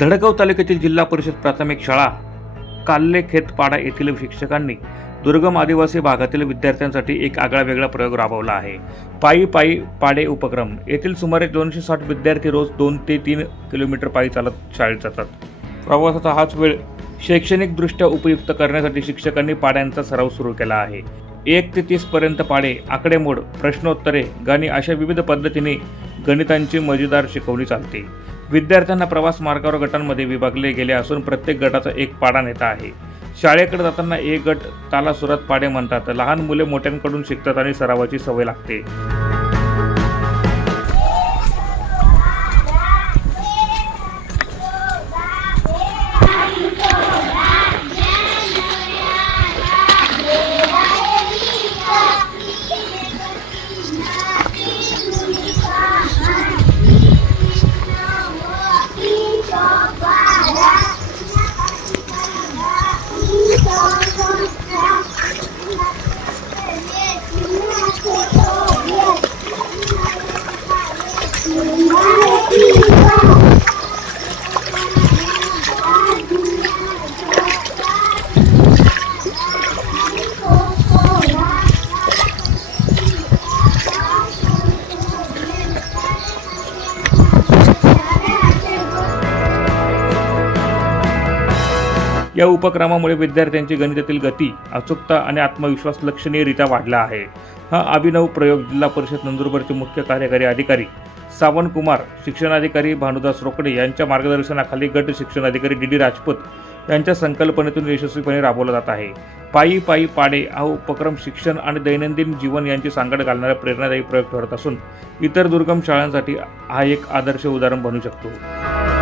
धडगाव तालुक्यातील जिल्हा परिषद प्राथमिक शाळा काल्ले खेतपाडा येथील शिक्षकांनी दुर्गम आदिवासी भागातील विद्यार्थ्यांसाठी एक आगळा वेगळा प्रयोग राबवला आहे. पायी पायी पाडे उपक्रम. येथील सुमारे दोनशे साठ विद्यार्थी रोज दोन ते तीन किलोमीटर पायी चालत शाळेत जातात. प्रवासाचा हाच वेळ शैक्षणिकदृष्ट्या उपयुक्त करण्यासाठी शिक्षकांनी पाड्यांचा सराव सुरू केला आहे. एक ते तीस पर्यंत पाडे आकडेमोड प्रश्नोत्तरे गाणी अशा विविध पद्धतीने गणितांची मजेदार शिकवणी चालते. विद्यार्थ्यांना प्रवास मार्गावर गटांमध्ये विभागले गेले असून प्रत्येक गटाचा एक पाडा नेता आहे. शाळेकडे जाताना एक गट ताला सुरात पाडे म्हणतात. लहान मुले मोठ्यांकडून शिकतात आणि सरावाची सवय लागते. या उपक्रमामुळे विद्यार्थ्यांची गणितातील गती अचूकता आणि आत्मविश्वास लक्षणीयरित्या वाढला आहे. हा अभिनव प्रयोग जिल्हा परिषद नंदुरबारचे मुख्य कार्यकारी अधिकारी सावन कुमार शिक्षणाधिकारी भानुदास रोकडे यांच्या मार्गदर्शनाखाली गट शिक्षण अधिकारी डी डी राजपूत यांच्या संकल्पनेतून यशस्वीपणे राबवला जात आहे. पायी पायी पाडे हा उपक्रम शिक्षण आणि दैनंदिन जीवन यांची सांगड घालणारा प्रेरणादायी प्रयोग ठरत असून इतर दुर्गम शाळांसाठी हा एक आदर्श उदाहरण बनू शकतो.